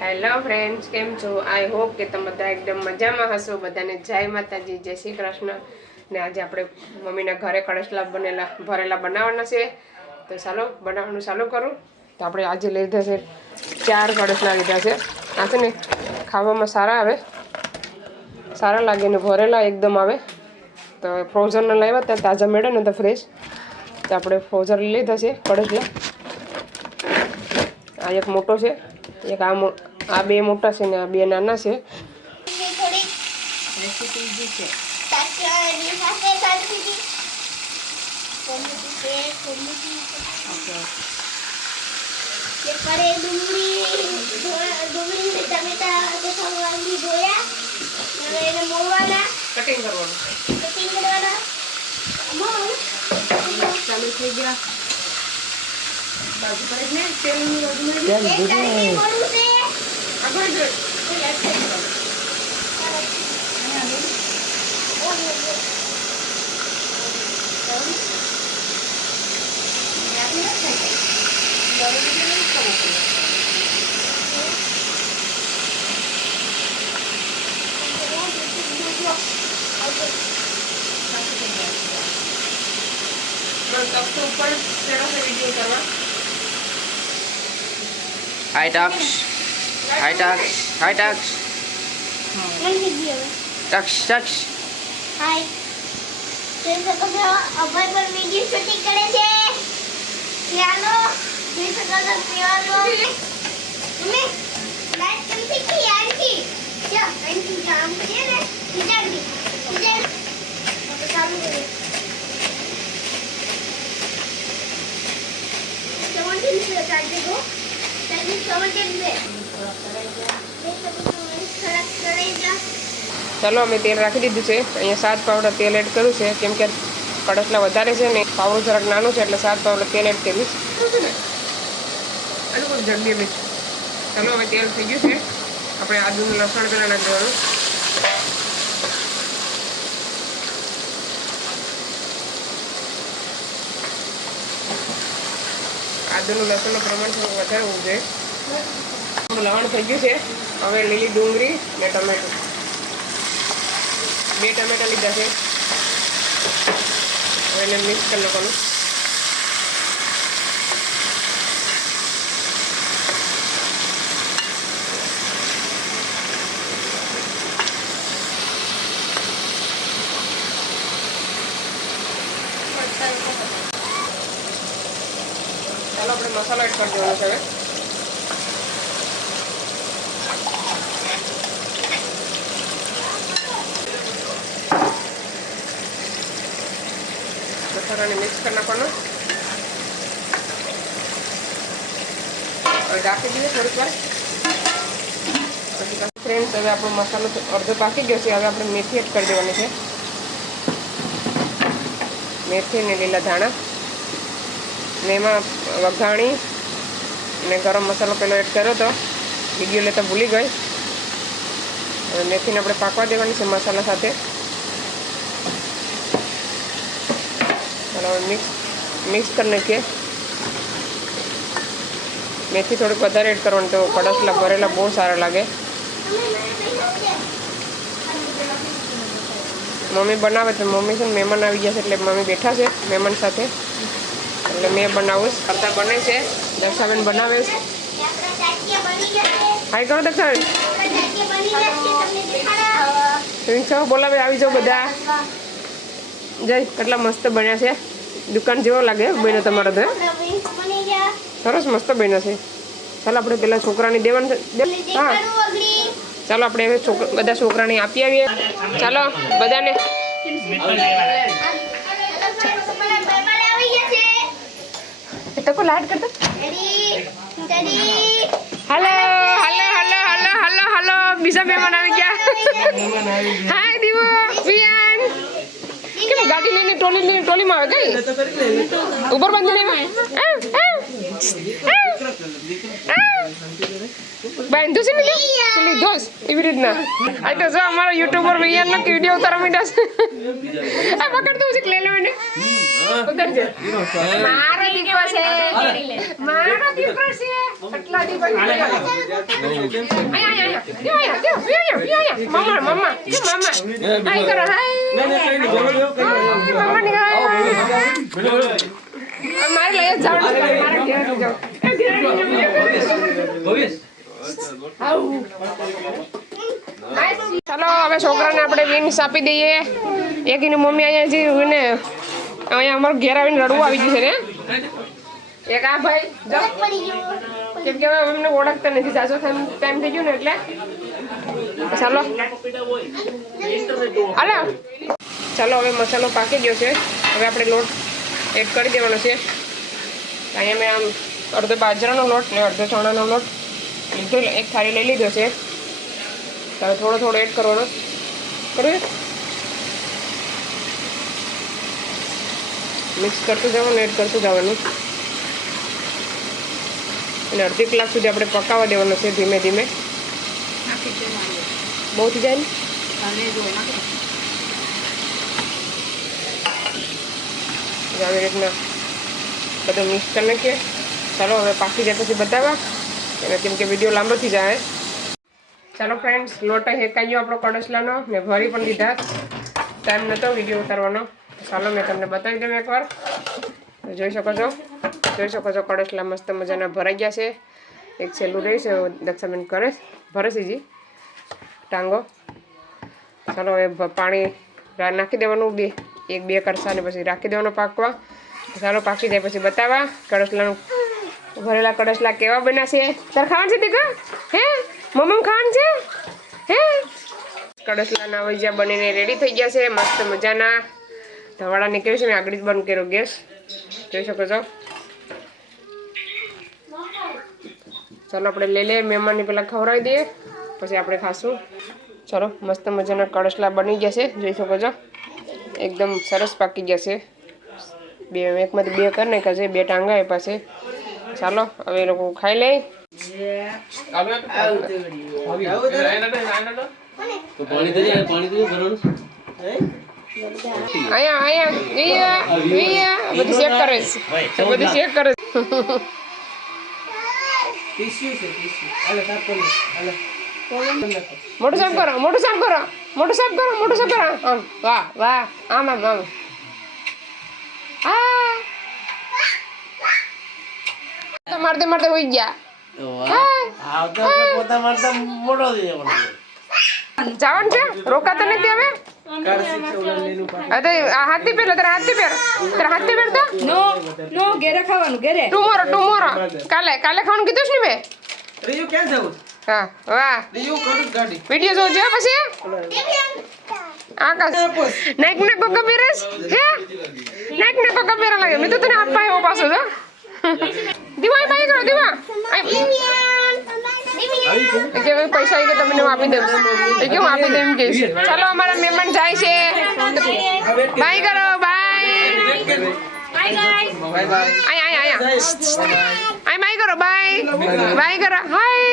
Hello friends, કેમ છો? I hope કે તમે બધા એકદમ મજામાં હશો. બધાને જય માતાજી, જય શ્રી કૃષ્ણ. ને આજે આપણે મમ્મીના ઘરે કળશલા ભરેલા બનાવવાના છે. તો ચાલો બનાવવાનું ચાલુ કરું. તો આપણે આજે લીધા છે 4 કળશલા લીધા છે. આ છે ને ખાવામાં સારા આવે, સારા લાગે ને ભરેલા એકદમ આવે. તો ફ્રોઝનના લાવ્યા ત્યાં તાજા મેળે ને તો ફ્રેશ. તો આપણે ફ્રોઝન લીધા છે કળશલા. આ એક મોટો છે, એક આ બે મોટા છે ને આ બે નાના છે. રેસીપી ઈઝી છે. કટિંગ કરવાનું ચાલુ થઈ ગયા. બાજુ પર ને તેલની બાજુ આગળ જો ઉપર वीडियो करवा. Hi Dax. Hi Dax. Hi Dax. Dax Dax. Hi. जैसे तो अब्बा पर वीडियो शूटिंग करे छे. यानो जैसे तो पियानो. मम्मी लाइट कम थी कि यार की. क्या पेंटिंग काम किए ने? इधर भी. इधर. तो चालू करो. सेवंटीन से काट दे दो. 17 में. ચાલો અમે તેલ રાખી દીધું છે. અહીંયા 7 પાવડા તેલ એડ કર્યું છે, કેમ કે કળશલા વધારે છે ને પાવડું જરાક નાનું છે એટલે 7 પાવડા તેલ એડ કરીશ. ચાલો હવે તેલ થઈ ગયું છે. આપણે આદુનું લસણ પહેલાં નાખી દેવાનું. આદુનું લસણનું પ્રમાણ થોડું વધારે હોવું જોઈએ. લવણ થઈ ગયું છે. હવે લીલી ડુંગળી ને ટમેટું, 2 ટમેટા લીધા છે. હવે એને મિક્સ કરી નાખવાનું. ચાલો આપણે મસાલો એડ કરી દેવાનો છે હવે. મસાલાને મિક્સ કરી નાખવાનું. હવે ઢાંકી દઈએ થોડીક વાર. પછી ફ્રેન્ડ્સ હવે આપણો મસાલો અડધો પાકી ગયો છે. હવે આપણે મેથી એડ કરી દેવાની છે. મેથી ને લીલા ધાણા ને એમાં વઘાણી અને ગરમ મસાલો પેલો એડ કર્યો હતો, વિડીયો લેતા ભૂલી ગઈ. હવે મેથીને આપણે પાકવા દેવાની છે મસાલા સાથે. ચાલો મિક્સ કરી નાખીએ. મેથી થોડીક વધારે એડ કરવાની, તો કળશલા ભરેલા બહુ સારા લાગે. મમ્મી બનાવે તો મમ્મી છે ને મહેમાન આવી ગયા છે એટલે મમ્મી બેઠા છે મહેમાન સાથે, એટલે મેં બનાવું કરતા બને છે. દક્ષાબેન બનાવે છે. હાઈ કરો દક્ષાબેન. છો બોલાવે આવી જાઓ બધા. જય કેટલા મસ્ત બન્યા છે. દુકાન જેવો લાગે બન્યો તમારો તો. સરસ મસ્ત બન્યા છે. ચાલો આપણે પેલા છોકરાની દેવાનું. હા ચાલો આપણે હવે બધા છોકરાને આપી આવીએ. ચાલો બધાને. તો લાઈટ કરતો. હાલો હાલો હાલો હાલો હાલો હાલો બીજા મહેમાન આવી ગયા. હાય દીવો વિયાન. કેમ ગાડી લઈને ટ્રોલીમાં આવે કઈ ઉપર બાંધીને બાંધ્યું છે ને લીધો એવી રીતના. આ તો જો અમારા યુટ્યુબર વિયાનનો વિડીયો ઉતારવા માંડ્યા છે. આ પકડ દઉં છે લઈ લો એને. ઉતરજે. મારો દીકરો છે. મારો દીકરો છે. આટલા દી પછી આયા. મમ્મા. હાય કરો હાય. મમ્મા ની હાય. મારે લઈ જવાનું છે. મારે ઘેર જાવ. ચાલો હવે છોકરાને આપણે વિન્સ આપી દઈએ. એકની મમ્મી અહીંયા જે ને અહીંયા અમારું ઘેર આવીને રડવું આવી ગયું છે ને. એક આ ભાઈ જો પડી ગયું. કેમ કે હવે અમને ઓળખતા નથી. જાજો ટાઈમ થઈ ગયો ને એટલે ચાલો ચાલો હવે મસાલો પાકી ગયો છે. હવે આપણે લોટ એડ કરી દેવાનો છે. અહીંયા મેં આમ અડધો બાજરાનો લોટ ને અડધો ચણાનો લોટ લીધો. એક થાળી લઈ લીધો છે. હવે થોડો એડ કરવાનો. બરાબર મિક્સ કરતું જવાનું, એડ કરતું જવાનું અને અડધી કલાક સુધી આપણે પકાવવા દેવાનું છે ધીમે ધીમે. બહુ થઈ જાય ને આવી રીતના બધું મિક્સ કરી નાખીએ. ચાલો હવે પાકી જાય પછી બતાવવા એને, કેમ કે વિડીયો લાંબો થઈ જાય. ચાલો ફ્રેન્ડ્સ, લોટ હેકાઈ ગયો આપણો કડસલાનો ને ભરી પણ દીધા. ટાઈમ નહોતો વિડીયો ઉતારવાનો. ચાલો મેં તમને બતાવી દઉં એકવાર. જોઈ શકો છો કડસલા મસ્ત મજાના ભરાઈ ગયા છે. એક છેલ્લું રહી છે દક્ષાબેન કરે ભરે છે જી ટાંગો. ચાલો હવે પાણી નાખી દેવાનું 1-2 કરસા ને પછી રાખી દેવાનો પાકવા. ચાલો પાકી જાય પછી બતાવવા કડસલાનું ભરેલા કડસલા કેવા બન્યા છે. તાર ખાવાનું છે દીકરા? હે મમ્મી ખાવાનું છે? હે કડસલાના વૈજા બનીને રેડી થઈ ગયા છે મસ્ત મજાના. ધવાડા નીકળે છે. મેં આગળ જ બંધ કર્યો ગેસ. જોઈ શકો છો. ચાલો આપણે લઈ લઈએ. મહેમાનને પહેલાં ખવડાવી દઈએ પછી આપણે ખાશું. ચાલો મસ્ત મજાના કડસલા બની ગયા છે. જોઈ શકો છો એકદમ સરસ પાકી ગયા છે. એકમાંથી 2 કરી નાખ્યા છે. 2 ટાંગા આપ્યા છે. ચાલો હવે એ લોકો ખાઈ લે. અહીંયા બધી ચેક કરે છે. બધી ચેક કરે છે. મોટું સાફ કરો. આમ વાહ આમ મારતે હોઈ ગયા. જવાનું છે રોકાતો નથી હવે. હાથી પહેર તો નો ઘેરે ખાવાનું ઘેરે ટુમોરો કાલે ખાવાનું કીધું છે ને મેં. હા વાહ વિડીયો જોજો પછી. આકાશ નાઈક ને કોકા પહેરસ હે નાઈક ને કોકા પહેરા લાગે. મેં તો તને આપવા આવ્યો પાછો તો. દીવા બાય કરો દીવા. કે પૈસા કે તમને હું આપી દઉં કે હું આપી દઉં કે. ચાલો અમારા મહેમાન જાય છે. બાય કરો બાય. આય બાય કરો બાય કરો હાય.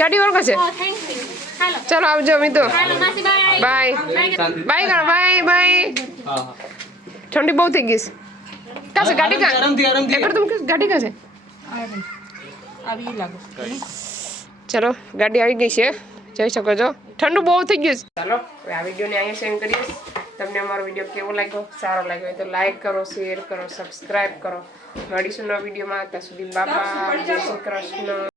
ગાડી ઓળખે છે. ચાલો આવજો મિત્રો. બાય કરો બાય. ઠંડી બહુ થઈ ગઈ છે. કાશે ગાડી કા ગાડી કા છે. ચલો ગાડી આવી ગઈ છે. જોઈ શકો છો ઠંડુ બહુ થઈ ગયું છે. ચાલો હવે આ વિડીયોને અહીંયા સેન્ડ કરીએ. તમને અમારો વિડીયો કેવો લાગ્યો? સારો લાગ્યો હોય તો લાઈક કરો, શેર કરો, સબસ્ક્રાઈબ કરો. મળીશું નવા વિડીયોમાં. ત્યાં સુધી બાબા, જય શ્રી કૃષ્ણ.